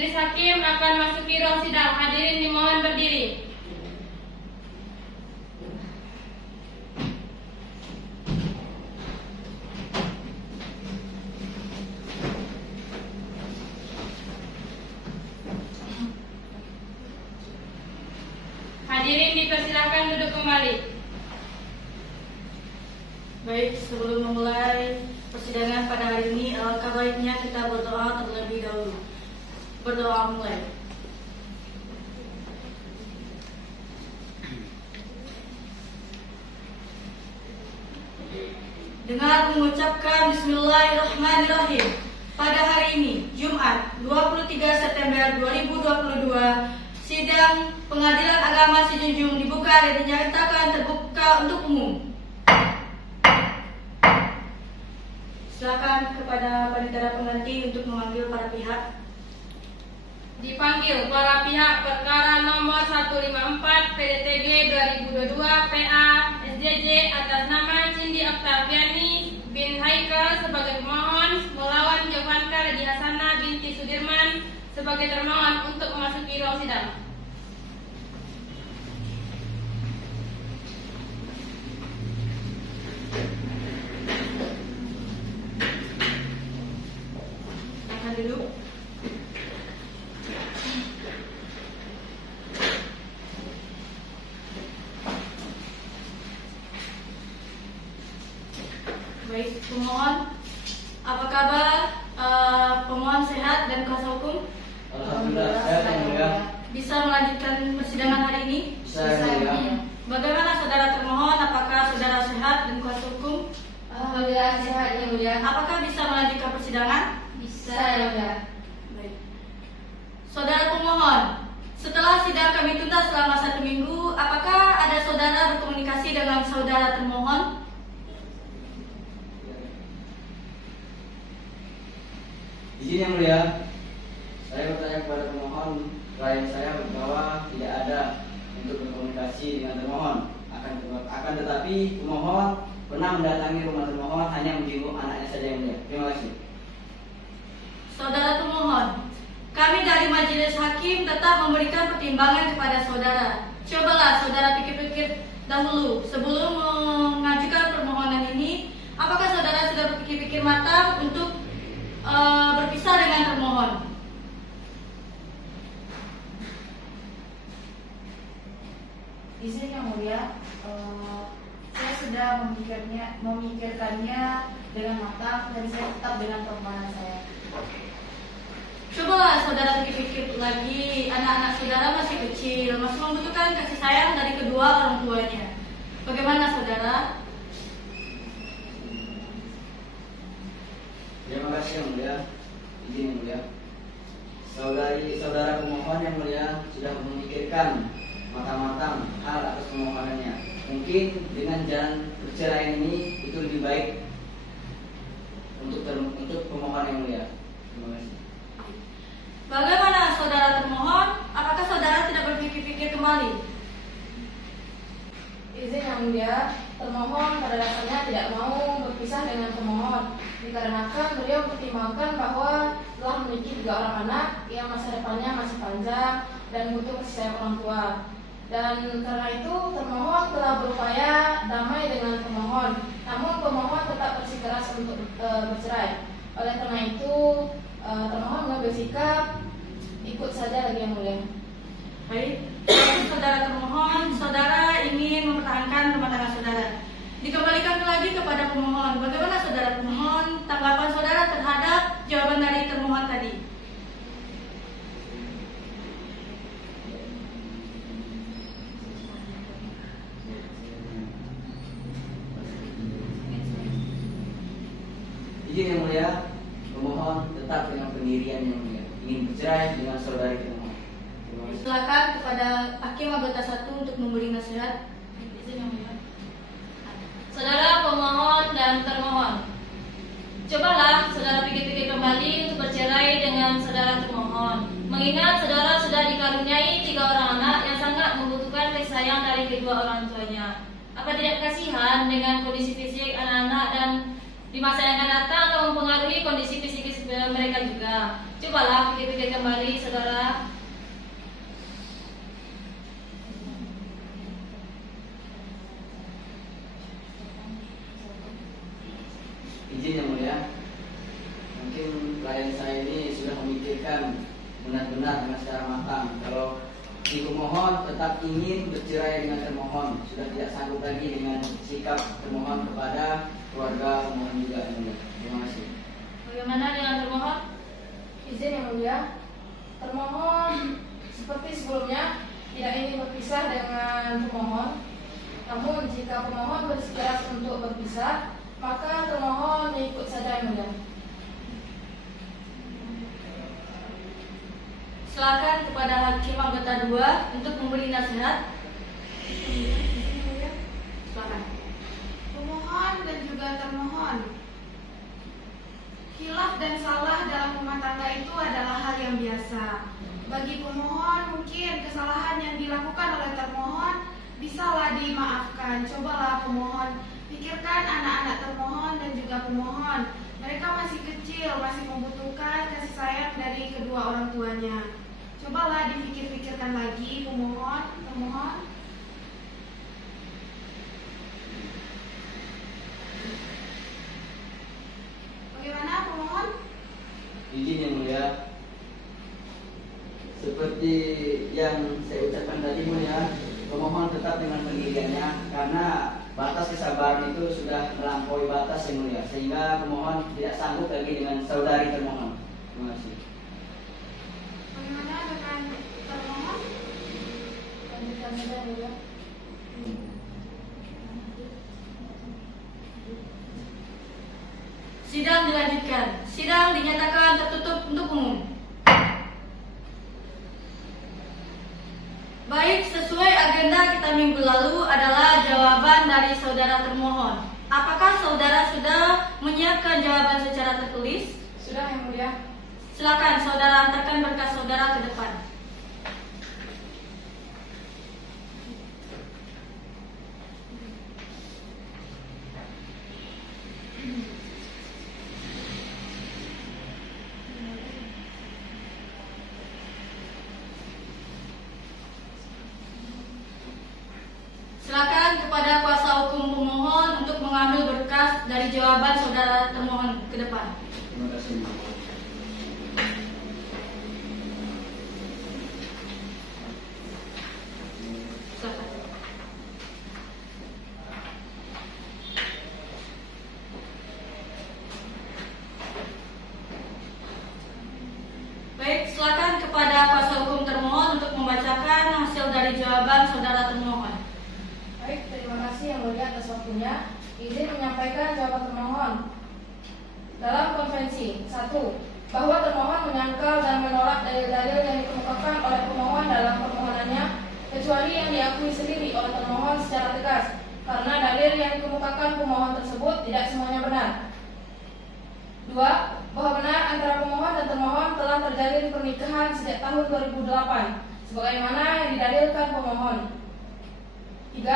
Majelis Hakim akan masuki ruang sidang. Hadirin dimohon berdiri. Hadirin dipersilakan duduk kembali. Baik, sebelum memulai persidangan pada hari ini, alangkah baiknya kita berdoa terlebih dahulu. Berdoa mulai. Dengan mengucapkan Bismillahirrahmanirrahim, pada hari ini, Jumat 23 September 2022, sidang Pengadilan Agama Sijunjung dibuka dan dinyatakan terbuka untuk umum. Silakan kepada panitia pengganti untuk memanggil para pihak. Dipanggil para pihak perkara nomor 154 PDTG 2022 PA SJJ atas nama Cindy Oktaviani bin Haikal sebagai pemohon, melawan Jovanka Redi Hasana binti Sudirman sebagai termohon untuk memasuki ruang sidang. Silakan duduk. Baik, pemohon, apa kabar? Pemohon sehat dan kuasa hukum? Alhamdulillah, sehat yang mulia. Bisa melanjutkan persidangan hari ini? Bisa yang mulia. Bagaimana saudara termohon? Apakah saudara sehat dan kuasa hukum? Alhamdulillah sehat yang mulia. Apakah bisa melanjutkan persidangan? Bisa yang mulia. Baik. Saudara pemohon, setelah sidang kami tunda selama 1 minggu, apakah ada saudara berkomunikasi dengan saudara termohon? Izin yang mulia, saya bertanya kepada pemohon, klien saya bahwa tidak ada untuk berkomunikasi dengan termohon. Akan tetapi pemohon pernah mendatangi rumah termohon hanya menjenguk anaknya saja yang mulia. Terima kasih. Saudara pemohon, kami dari Majelis Hakim tetap memberikan pertimbangan kepada saudara. Cobalah saudara pikir-pikir dahulu sebelum mengajukan permohonan ini. Apakah saudara sudah berpikir-pikir matang untuk berpisah dengan termohon? Izin yang mulia, saya sudah memikirkannya dengan matang dan saya tetap dengan permohonan saya. Cobalah saudara pikir-pikir lagi. Anak-anak saudara masih kecil, masih membutuhkan kasih sayang dari kedua orang tuanya. Bagaimana saudara? Terima kasih yang mulia. Izin yang mulia. Saudara pemohon yang mulia sudah memikirkan matang-matang hal atas permohonannya. Mungkin dengan jalan perceraian ini itu lebih baik untuk pemohon yang mulia. Terima kasih. Bagaimana saudara termohon? Apakah saudara tidak berpikir-pikir kembali? Izin yang mulia, termohon pada dasarnya tidak mau berpisah dengan pemohon dikarenakan beliau mempertimbangkan bahwa telah memiliki 3 orang anak yang masa depannya masih panjang dan butuh kasih sayang orang tua. Dan karena itu termohon telah berupaya damai dengan pemohon, namun pemohon tetap bersikeras untuk bercerai. Oleh karena itu termohon mengambil sikap ikut saja lagi yang mulia. Baik, saudara termohon, saudara ingin mempertahankan rumah tangga saudara. Dikembalikan lagi kepada pemohon. Bagaimana saudara pemohon, tanggapan saudara terhadap jawaban dari termohon tadi? Izin yang mulia, pemohon tetap dengan pendirian yang mulia, ingin bercerai dengan saudari termohon. Terima kasih. Silakan kepada Hakim anggota 1 untuk memberi nasihat. Izin yang mulia. Saudara pemohon dan termohon, cobalah saudara pikir-pikir kembali untuk bercerai dengan saudara termohon. Mengingat saudara sudah dikaruniai 3 orang anak yang sangat membutuhkan kasih sayang dari kedua orang tuanya. Apa tidak kasihan dengan kondisi fisik anak-anak dan di masa yang akan datang akan mempengaruhi kondisi psikis mereka juga. Cobalah pikir-pikir kembali, saudara. Izin yang mulia, mungkin klien saya ini sudah memikirkan benar-benar dengan secara matang kalau si pemohon tetap ingin bercerai dengan termohon, sudah tidak sanggup lagi dengan sikap termohon kepada keluarga pemohon juga yang mulia. Terima kasih. Bagaimana dengan termohon? Izin yang mulia, termohon seperti sebelumnya tidak ingin berpisah dengan pemohon. Namun jika pemohon bersikeras untuk berpisah, maka termohon ikut saja yang mulia. Silakan kepada Hakim Anggota 2 untuk memberi nasihat. Silakan. Pemohon dan juga termohon, khilaf dan salah dalam rumah tangga itu adalah hal yang biasa. Bagi pemohon, mungkin kesalahan yang dilakukan oleh termohon bisalah dimaafkan. Cobalah pemohon pikirkan anak-anak termohon dan juga pemohon. Mereka masih kecil, masih membutuhkan kasih sayang dari kedua orang tuanya. Cobalah dipikir-pikirkan lagi pemohon, termohon. Bagaimana pemohon? Izin yang mulia, seperti yang saya ucapkan tadi mulia, pemohon tetap dengan pendiriannya karena batas kesabaran itu sudah melampaui batas yang mulia, sehingga pemohon tidak sanggup lagi dengan saudari termohon. Terima kasih. Bagaimana dengan termohon? Lanjutkan saja yang mulia. Sidang dilanjutkan. Sidang dinyatakan tertutup untuk umum. Baik, sesuai agenda kita minggu lalu adalah jawaban dari saudara termohon. Apakah saudara sudah menyiapkan jawaban secara tertulis? Sudah yang mulia. Silakan saudara antarkan berkas saudara ke depan. Silakan kepada kuasa hukum pemohon untuk mengambil berkas dari jawaban saudara termohon ke depan. Terima kasih. Silakan. Baik, silakan kepada kuasa hukum termohon untuk membacakan hasil dari jawaban saudara termohon. Baik, terima kasih yang mulia atas waktunya. Izin menyampaikan jawaban termohon. Dalam konvensi 1, bahwa termohon menyangkal dan menolak dalil-dalil yang dikemukakan oleh pemohon dalam permohonannya, kecuali yang diakui sendiri oleh termohon secara tegas, karena dalil yang dikemukakan pemohon tersebut tidak semuanya benar. 2, bahwa benar antara pemohon dan termohon telah terjalin pernikahan sejak tahun 2008, sebagaimana yang didalilkan pemohon. 3,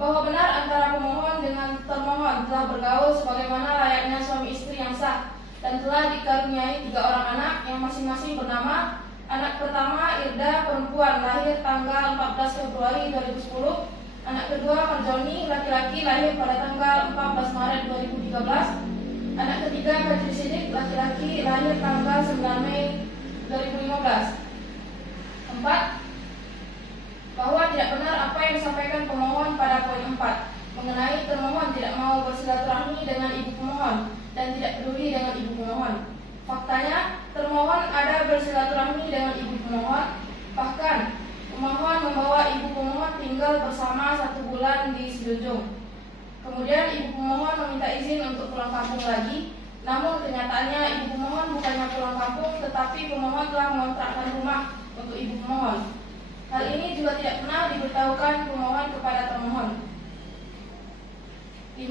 bahwa benar antara pemohon dengan termohon telah bergaul sebagaimana layaknya suami istri yang sah dan telah dikaruniai 3 orang anak yang masing-masing bernama: anak pertama Irda perempuan lahir tanggal 14 Februari 2010, anak kedua Marjoni laki-laki lahir pada tanggal 14 Maret 2013, anak ketiga Fajri Sidik laki-laki lahir tanggal 9 Mei 2015. 4, bahwa tidak benar apa yang disampaikan pemohon pada poin 4 mengenai termohon tidak mau bersilaturahmi dengan ibu pemohon dan tidak peduli dengan ibu pemohon. Faktanya, termohon ada bersilaturahmi dengan ibu pemohon, bahkan pemohon membawa ibu pemohon tinggal bersama 1 bulan di Sijunjung. Kemudian ibu pemohon meminta izin untuk pulang kampung lagi, namun kenyataannya ibu pemohon bukannya pulang kampung, tetapi pemohon telah mengontrakkan rumah untuk ibu pemohon. Hal ini juga tidak pernah diberitahukan pemohon kepada termohon. 5,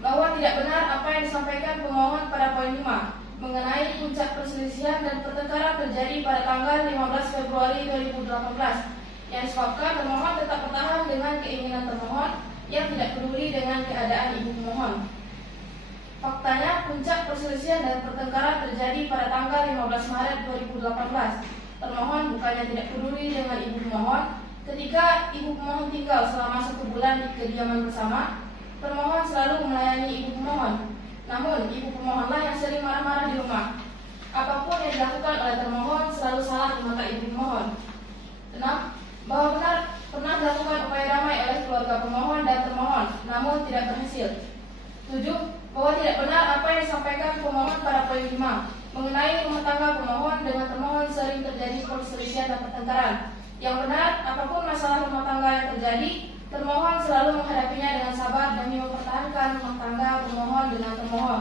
bahwa tidak benar apa yang disampaikan pemohon pada poin 5 mengenai puncak perselisihan dan pertengkaran terjadi pada tanggal 15 Februari 2018 yang disebabkan termohon tetap bertahan dengan keinginan termohon yang tidak peduli dengan keadaan ibu pemohon. Faktanya, puncak perselisihan dan pertengkaran terjadi pada tanggal 15 Maret 2018. Termohon bukannya tidak peduli dengan ibu pemohon ketika ibu pemohon tinggal selama 1 bulan di kediaman bersama. Termohon selalu melayani ibu pemohon. Namun, ibu pemohonlah yang sering marah-marah di rumah. Apapun yang dilakukan oleh termohon selalu salah di mata ibu pemohon. 6. Bahwa benar pernah dilakukan upaya damai oleh keluarga pemohon dan termohon, namun tidak berhasil. 7. Bahwa tidak benar apa yang disampaikan pemohon pada poin 5 mengenai rumah tangga pemohon dengan termohon sering terjadi perselisihan dan pertengkaran. Yang benar, apapun masalah rumah tangga yang terjadi, termohon selalu menghadapinya dengan sabar demi mempertahankan rumah tangga pemohon dengan termohon.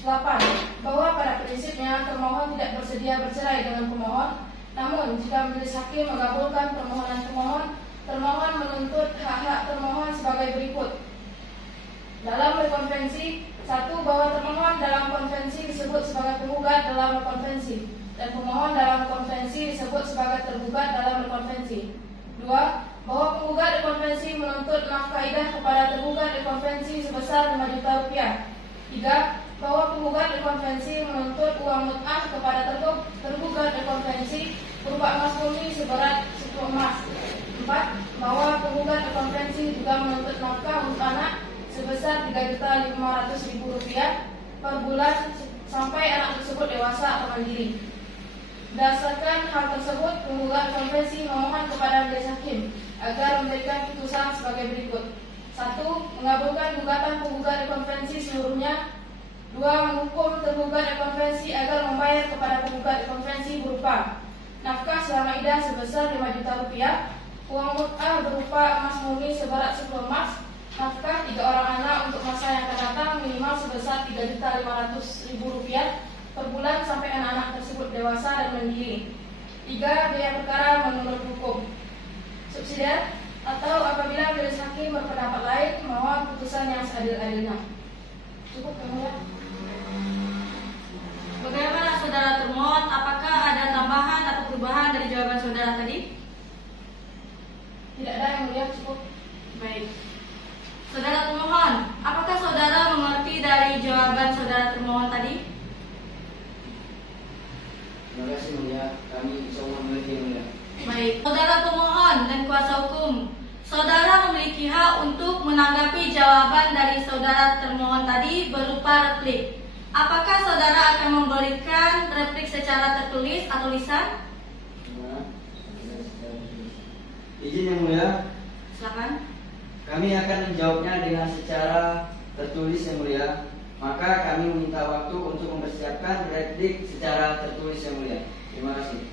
8. Bahwa pada prinsipnya termohon tidak bersedia bercerai dengan pemohon, namun jika majelis hakim mengabulkan permohonan pemohon, termohon menuntut hak-hak termohon sebagai berikut. Dalam berkonvensi, 1. Bahwa termohon dalam konvensi disebut sebagai penggugat dalam berkonvensi, dan pemohon dalam konvensi disebut sebagai tergugat dalam berkonvensi. 2. Bahwa penggugat konvensi menuntut nafkah idah kepada tergugat konvensi sebesar 5 juta rupiah. 3. Bahwa penggugat konvensi menuntut uang mut'ah kepada tergugat konvensi berupa emas murni seberat 10 emas. 4. Bahwa penggugat konvensi juga menuntut nafkah untuk anak sebesar 3.500.000 rupiah per bulan sampai anak tersebut dewasa atau mandiri. Berdasarkan hal tersebut, penggugat konvensi memohon kepada majelis hakim agar memberikan putusan sebagai berikut. 1. Mengabulkan gugatan penggugat konvensi seluruhnya. 2. Menghukum tergugat konvensi agar membayar kepada penggugat konvensi berupa nafkah selama idah sebesar 5 juta rupiah, uang mut'ah berupa emas murni seberat 10 emas, nafkah 3 orang anak untuk masa yang akan datang minimal sebesar 3.500.000 rupiah per bulan sampai anak-anak tersebut dewasa dan mandiri. 3. Biaya perkara menurut hukum. Subsidiar atau apabila majelis hakim berpendapat lain, mohon putusan yang seadil-adilnya. Cukup kemudian. Bagaimana saudara termohon? Apakah ada tambahan atau perubahan dari jawaban saudara tadi? Tidak ada yang mulia, cukup. Baik. Saudara termohon, apakah saudara mengerti dari jawaban saudara termohon tadi? Terima kasih mulia, kami semua mengerti mulia. Baik. Saudara pemohon dan kuasa hukum, saudara memiliki hak untuk menanggapi jawaban dari saudara termohon tadi berupa replik. Apakah saudara akan memberikan replik secara tertulis atau lisan? Izin yang mulia, Silakan. kami akan menjawabnya dengan secara tertulis yang mulia. Maka kami meminta waktu untuk mempersiapkan replik secara tertulis yang mulia. Terima kasih.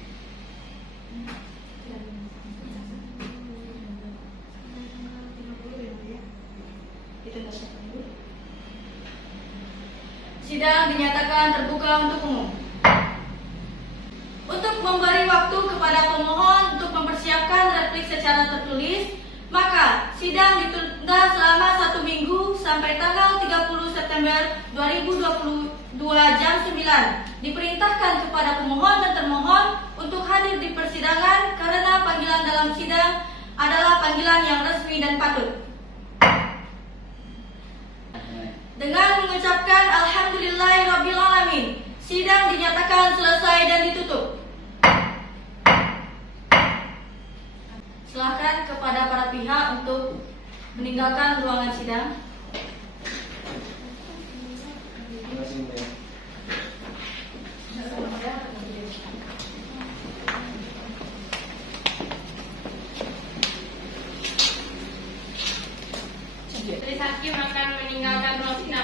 Sidang dinyatakan terbuka untuk umum. Untuk memberi waktu kepada pemohon untuk mempersiapkan replik secara tertulis, maka sidang ditunda selama 1 minggu sampai tanggal 30 September 2022 jam 9. Diperintahkan kepada pemohon dan termohon untuk hadir di persidangan karena panggilan dalam sidang adalah panggilan yang resmi dan patut. Dengan mengucapkan alhamdulillahirrabbilalamin, sidang dinyatakan selesai dan ditutup. Silakan kepada para pihak untuk meninggalkan ruangan sidang. Terima kasih mulia. Majelis hakim akan meninggalkan ruang sidang.